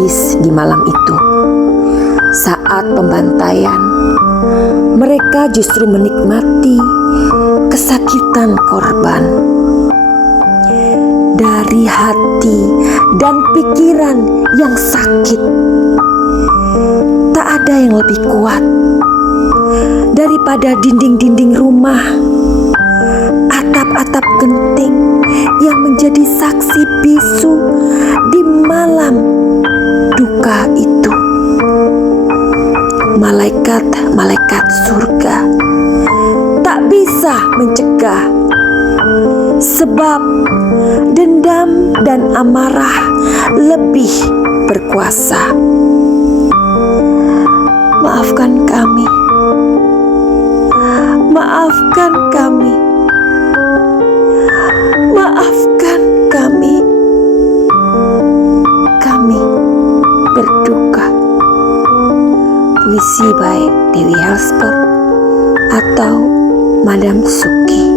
tragis di malam itu. Saat pembantaian, mereka justru menikmati kesakitan korban. Dari hati dan pikiran yang sakit, tak ada yang lebih kuat daripada dinding-dinding rumah, atap-atap genting yang menjadi saksi bisu di malam duka itu. Malaikat-malaikat surga tak bisa mencegah, sebab dendam dan amarah lebih berkuasa. Maafkan kami, maafkan kami, maafkan kami. Kami berduka. Puisi by Dewi Helsper atau Madam Suki.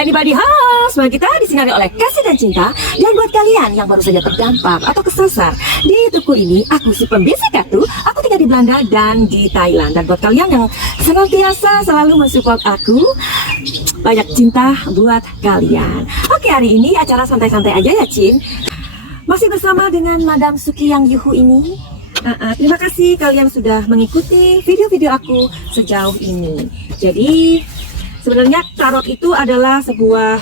Anybody house, semua kita disinari oleh kasih dan cinta. Dan buat kalian yang baru saja terdampak atau kesasar di YouTubeku ini, aku si pembisik kartu. Aku tinggal di Belanda dan di Thailand. Dan buat kalian yang senantiasa selalu mensupport aku, banyak cinta buat kalian. Oke, hari ini acara santai-santai aja ya, Cin. Masih bersama dengan Madam Suki yang yuhu ini. Terima kasih kalian sudah mengikuti video-video aku sejauh ini. Jadi sebenarnya tarot itu adalah sebuah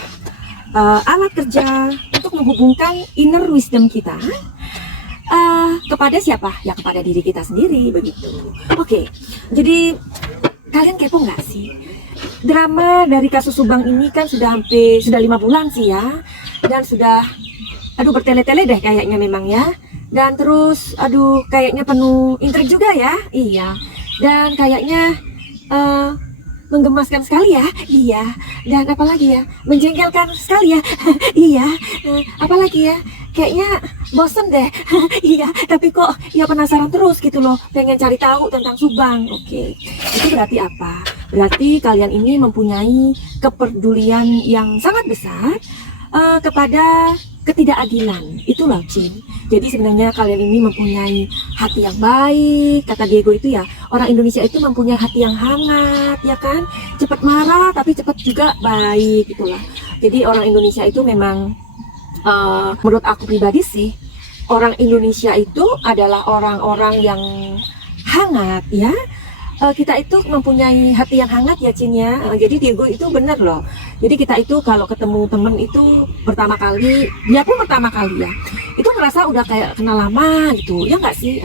alat kerja untuk menghubungkan inner wisdom kita kepada siapa? Ya kepada diri kita sendiri, begitu. Oke, jadi kalian kepo nggak sih? Drama dari kasus Subang ini kan sudah 5 bulan sih ya. Dan sudah, bertele-tele deh kayaknya memang ya. Dan terus, kayaknya penuh intrik juga ya. Iya, dan kayaknya menggemaskan sekali ya, iya. Dan apalagi ya, menjengkelkan sekali ya, iya. Apalagi ya, kayaknya bosen deh, iya. Tapi kok ya penasaran terus gitu loh, pengen cari tahu tentang Subang. Oke, itu berarti apa? Berarti kalian ini mempunyai kepedulian yang sangat besar kepada ketidakadilan. Itu loh, Cin. Jadi sebenarnya kalian ini mempunyai hati yang baik. Kata Diego itu ya, orang Indonesia itu mempunyai hati yang hangat, ya kan? Cepat marah tapi cepat juga baik, itulah. Jadi orang Indonesia itu memang menurut aku pribadi sih, orang Indonesia itu adalah orang-orang yang hangat ya. Kita itu mempunyai hati yang hangat ya, Cin ya. Jadi Diego itu benar loh. Jadi kita itu kalau ketemu temen itu pertama kali, dia pun pertama kali ya, itu merasa udah kayak kenal lama gitu, ya nggak sih?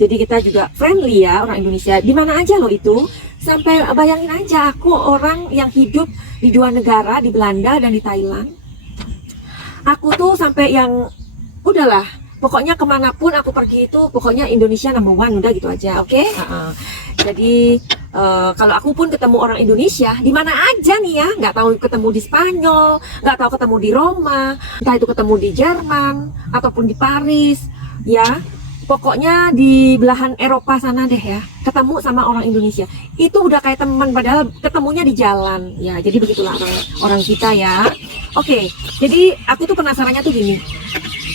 Jadi kita juga friendly ya orang Indonesia. Di mana aja loh itu. Sampai bayangin aja, aku orang yang hidup di 2 negara, di Belanda dan di Thailand. Aku tuh sampai yang udahlah, pokoknya kemanapun aku pergi itu pokoknya Indonesia number one, udah gitu aja, oke? Jadi kalau aku pun ketemu orang Indonesia di mana aja nih ya, nggak tahu ketemu di Spanyol, nggak tahu ketemu di Roma, entah itu ketemu di Jerman ataupun di Paris, ya pokoknya di belahan Eropa sana deh ya, ketemu sama orang Indonesia itu udah kayak teman, padahal ketemunya di jalan ya. Jadi begitulah orang kita ya. Oke, jadi aku tuh penasarannya tuh gini.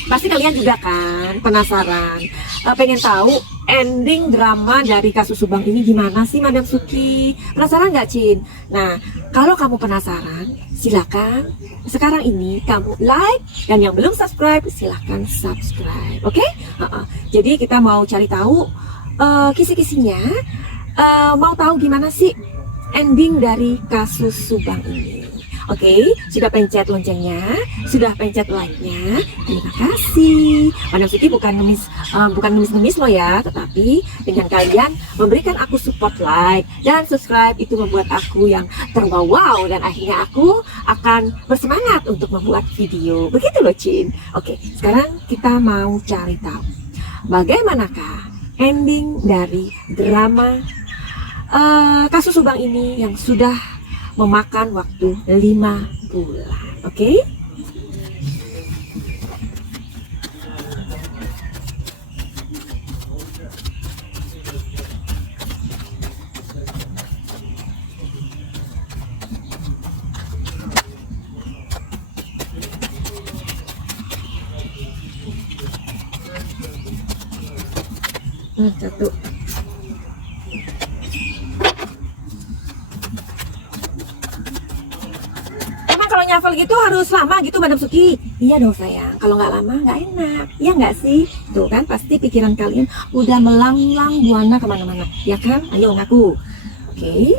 Pasti kalian juga kan penasaran, pengen tahu ending drama dari kasus Subang ini gimana sih, Madam Suki? Penasaran nggak, Cin? Nah, kalau kamu penasaran, silakan sekarang ini kamu like, dan yang belum subscribe silakan subscribe, oke? Jadi kita mau cari tahu kisi-kisinya, mau tahu gimana sih ending dari kasus Subang ini. Oke, sudah pencet loncengnya, sudah pencet like-nya. Terima kasih. Madam Suki bukan ngemis loh ya, tetapi dengan kalian memberikan aku support like dan subscribe itu membuat aku yang terwow, dan akhirnya aku akan bersemangat untuk membuat video. Begitu loh, Cin. Oke, sekarang kita mau cari tahu bagaimanakah ending dari drama kasus Subang ini yang sudah memakan waktu 5 bulan. Oke? Satu. Emang kalau nyafal gitu harus lama gitu, Madam Suki? Iya dong sayang, kalau nggak lama nggak enak. Iya nggak sih? Tuh kan pasti pikiran kalian udah melanglang buana kemana-mana, ya kan? Ayo ngaku. Oke.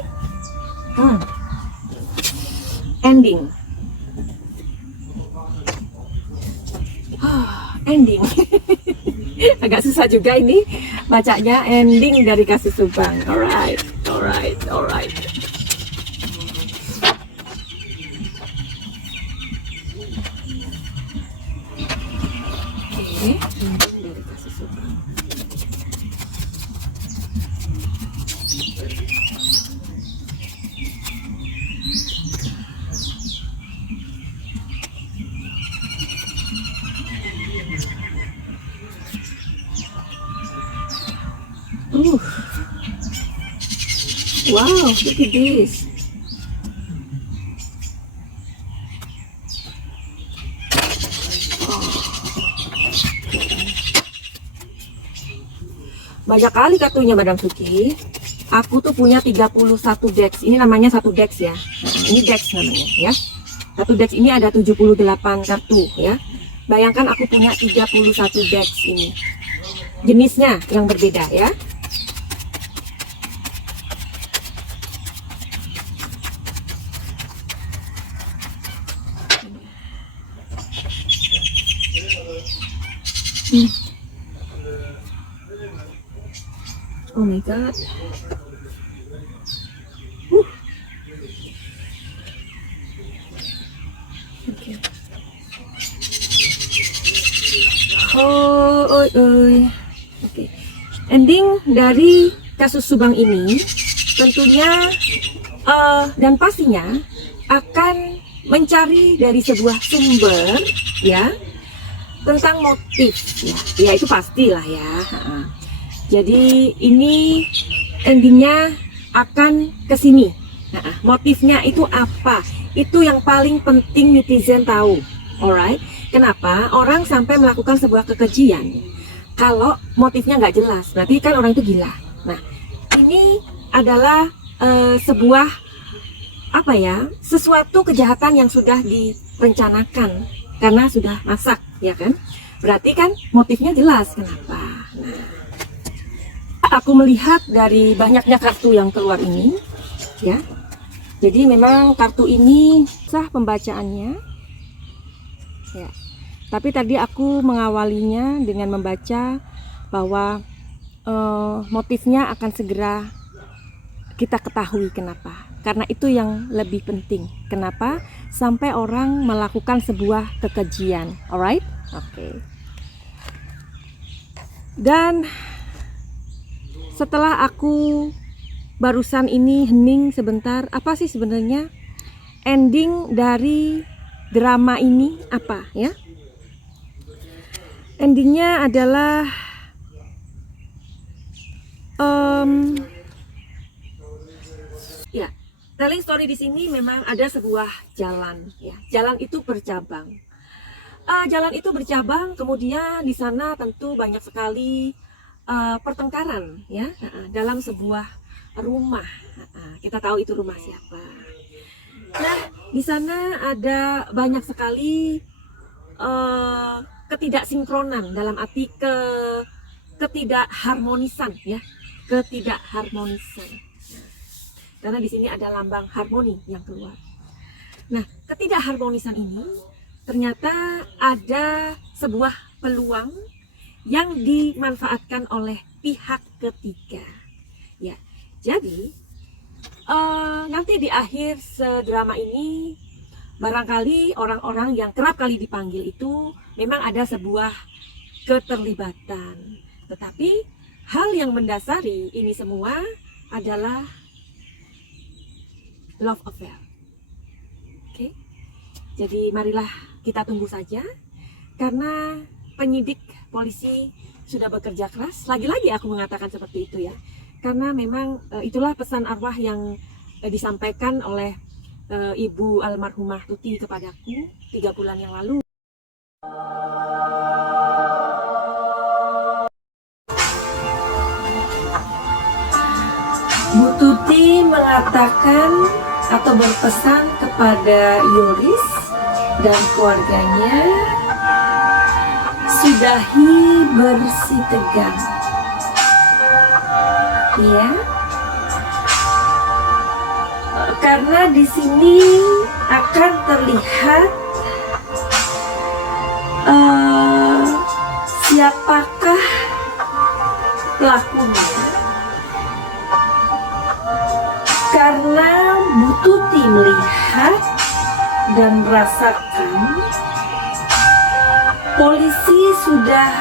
Ending. Ending. Agak susah juga ini bacanya, ending dari Kasus Subang. Alright. Oke, ending dari Kasus Subang. Wow, look at this. Banyak kali kartunya Madam Suki. Aku tuh punya 31 dex. Ini namanya satu dex ya. Nah, ini dex namanya ya. Satu dex ini ada 78 kartu ya. Bayangkan aku punya 31 dex ini. Jenisnya yang berbeda ya. Oh my god. Okay. Oke. Ending dari Kasus Subang ini tentunya dan pastinya akan mencari dari sebuah sumber ya tentang motif ya itu pastilah ya. Jadi ini endingnya akan ke sini. Motifnya itu apa? Itu yang paling penting netizen tahu. Alright? Kenapa orang sampai melakukan sebuah kekejian? Kalau motifnya nggak jelas, berarti kan orang itu gila. Nah, ini adalah sebuah sesuatu kejahatan yang sudah direncanakan karena sudah masak, ya kan? Berarti kan motifnya jelas. Kenapa? Nah, aku melihat dari banyaknya kartu yang keluar ini, ya. Jadi memang kartu ini sah pembacaannya, ya. Tapi tadi aku mengawalinya dengan membaca bahwa motifnya akan segera kita ketahui. Kenapa? Karena itu yang lebih penting. Kenapa? Sampai orang melakukan sebuah kekejian. Alright? Oke. Dan setelah aku barusan ini hening sebentar, apa sih sebenarnya ending dari drama ini apa ya? Endingnya adalah ya, telling story di sini memang ada sebuah jalan ya. Jalan itu bercabang. Jalan itu bercabang, kemudian di sana tentu banyak sekali pertengkaran ya dalam sebuah rumah. Kita tahu itu rumah siapa. Nah, di sana ada banyak sekali ketidaksinkronan, dalam arti ketidakharmonisan ya, ketidakharmonisan. Karena di sini ada lambang harmoni yang keluar. Nah, ketidakharmonisan ini ternyata ada sebuah peluang yang dimanfaatkan oleh pihak ketiga. Ya, jadi nanti di akhir drama ini barangkali orang-orang yang kerap kali dipanggil itu memang ada sebuah keterlibatan. Tetapi hal yang mendasari ini semua adalah love affair. Jadi marilah kita tunggu saja, karena penyidik polisi sudah bekerja keras. Lagi-lagi aku mengatakan seperti itu ya, karena memang itulah pesan arwah yang disampaikan oleh ibu almarhumah Tuti kepadaku 3 bulan yang lalu. Bu Tuti mengatakan atau berpesan kepada Yoris dan keluarganya, sudahi bersih tegang. Ya, karena di sini akan terlihat siapakah pelakunya. Karena Bu Tuti melihat dan merasakan polisi sudah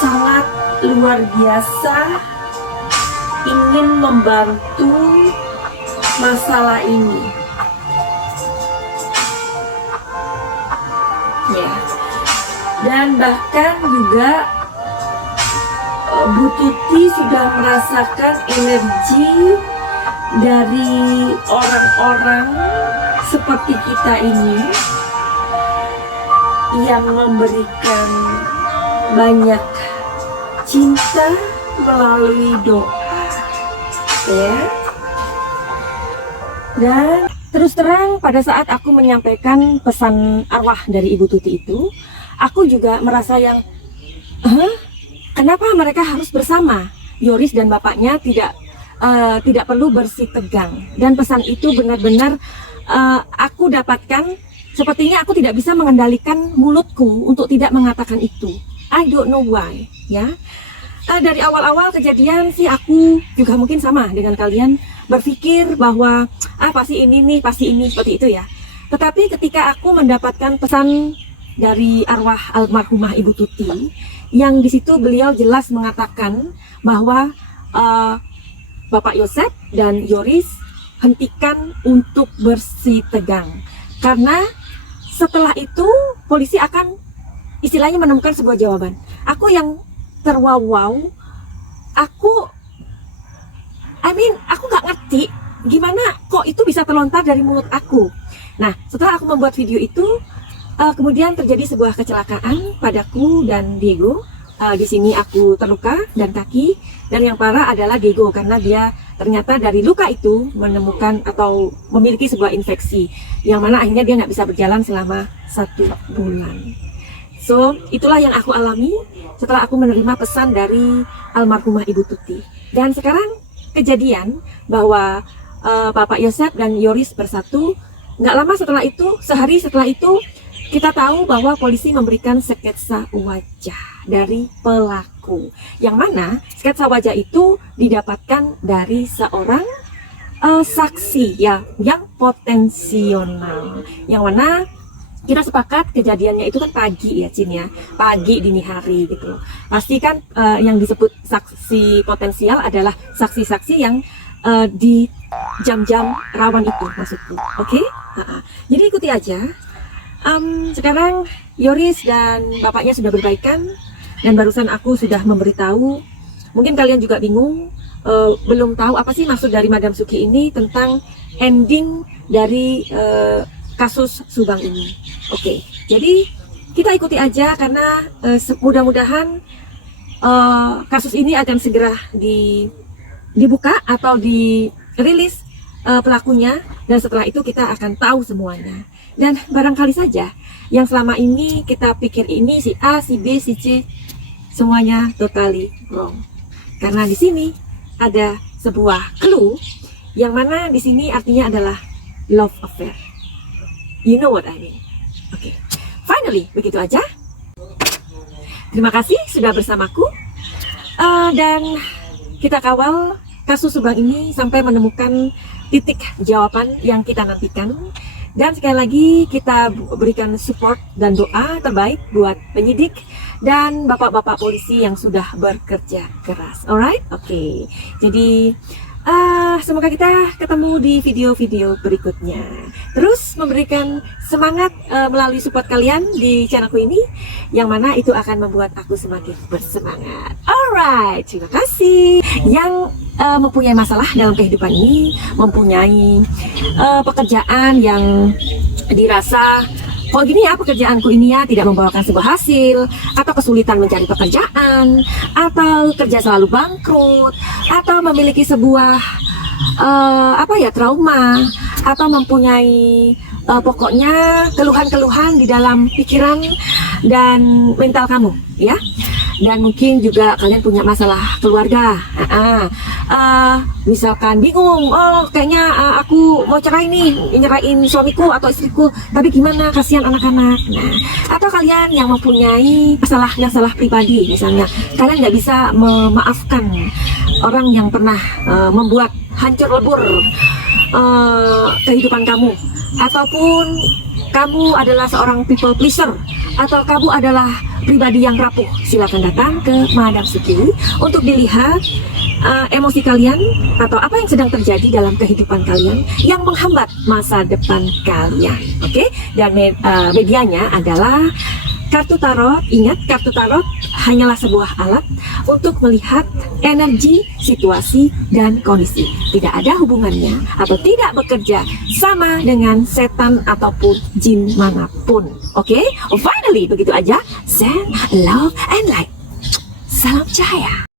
sangat luar biasa ingin membantu masalah ini. Ya. Dan bahkan juga Bu Tuti sudah merasakan energi dari orang-orang seperti kita ini yang memberikan banyak cinta melalui doa, ya. Dan terus terang pada saat aku menyampaikan pesan arwah dari Ibu Tuti itu, aku juga merasa yang, kenapa mereka harus bersama? Yoris dan bapaknya tidak perlu bersih tegang. Dan pesan itu benar-benar aku dapatkan. Sepertinya aku tidak bisa mengendalikan mulutku untuk tidak mengatakan itu. I don't know why, ya. Dari awal-awal kejadian sih aku juga mungkin sama dengan kalian berpikir bahwa pasti ini nih, pasti ini, seperti itu ya. Tetapi ketika aku mendapatkan pesan dari arwah almarhumah Ibu Tuti, yang di situ beliau jelas mengatakan bahwa Bapak Yosep dan Yoris hentikan untuk bersih tegang, karena setelah itu polisi akan istilahnya menemukan sebuah jawaban. Aku yang terwaw, aku nggak ngerti gimana kok itu bisa terlontar dari mulut aku. Nah, setelah aku membuat video itu, kemudian terjadi sebuah kecelakaan padaku dan Diego. Di sini aku terluka dan kaki, dan yang parah adalah Diego karena dia ternyata dari luka itu menemukan atau memiliki sebuah infeksi yang mana akhirnya dia nggak bisa berjalan selama 1 bulan. So itulah yang aku alami setelah aku menerima pesan dari almarhumah Ibu Tuti. Dan sekarang kejadian bahwa Bapak Yosep dan Yoris bersatu, nggak lama setelah itu, sehari setelah itu, kita tahu bahwa polisi memberikan sketsa wajah dari pelaku, yang mana sketsa wajah itu didapatkan dari seorang saksi ya, yang potensial, yang mana kita sepakat kejadiannya itu kan pagi ya, Cin ya, pagi dini hari gitu. Pasti kan yang disebut saksi potensial adalah saksi-saksi yang di jam-jam rawan itu maksudku. Oke? Jadi ikuti aja. Sekarang Yoris dan bapaknya sudah berbaikan, dan barusan aku sudah memberitahu. Mungkin kalian juga bingung, belum tahu apa sih maksud dari Madam Suki ini tentang ending dari kasus Subang ini. Oke, jadi kita ikuti aja karena mudah-mudahan kasus ini akan segera dibuka atau dirilis pelakunya, dan setelah itu kita akan tahu semuanya. Dan barangkali saja yang selama ini kita pikir ini si A, si B, si C, semuanya totally wrong. Karena di sini ada sebuah clue yang mana di sini artinya adalah love affair. You know what I mean? Oke, finally begitu aja. Terima kasih sudah bersamaku, dan kita kawal kasus Subang ini sampai menemukan titik jawaban yang kita nantikan. Dan sekali lagi kita berikan support dan doa terbaik buat penyidik dan bapak-bapak polisi yang sudah bekerja keras. Alright? Oke. Jadi Semoga kita ketemu di video-video berikutnya. Terus memberikan semangat melalui support kalian di channelku ini, yang mana itu akan membuat aku semakin bersemangat. Alright, terima kasih. Yang mempunyai masalah dalam kehidupan ini, mempunyai pekerjaan yang dirasa kok gini ya pekerjaanku ini ya tidak membawakan sebuah hasil, atau kesulitan mencari pekerjaan, atau kerja selalu bangkrut, atau memiliki sebuah trauma, atau mempunyai pokoknya keluhan-keluhan di dalam pikiran dan mental kamu, ya. Dan mungkin juga kalian punya masalah keluarga. Misalkan bingung, kayaknya aku mau cerai nih, nyerahin suamiku atau istriku, tapi gimana, kasihan anak-anak. Nah, atau kalian yang mempunyai masalah pribadi, misalnya kalian nggak bisa memaafkan orang yang pernah membuat hancur lebur kehidupan kamu, ataupun kamu adalah seorang people pleaser, atau kamu adalah pribadi yang rapuh. Silakan datang ke Madam Suki untuk dilihat emosi kalian atau apa yang sedang terjadi dalam kehidupan kalian yang menghambat masa depan kalian. Oke? Dan medianya adalah kartu tarot. Ingat, kartu tarot hanyalah sebuah alat untuk melihat energi, situasi, dan kondisi. Tidak ada hubungannya atau tidak bekerja sama dengan setan ataupun jin manapun. Oke? Finally, begitu aja. Send love and light. Salam cahaya.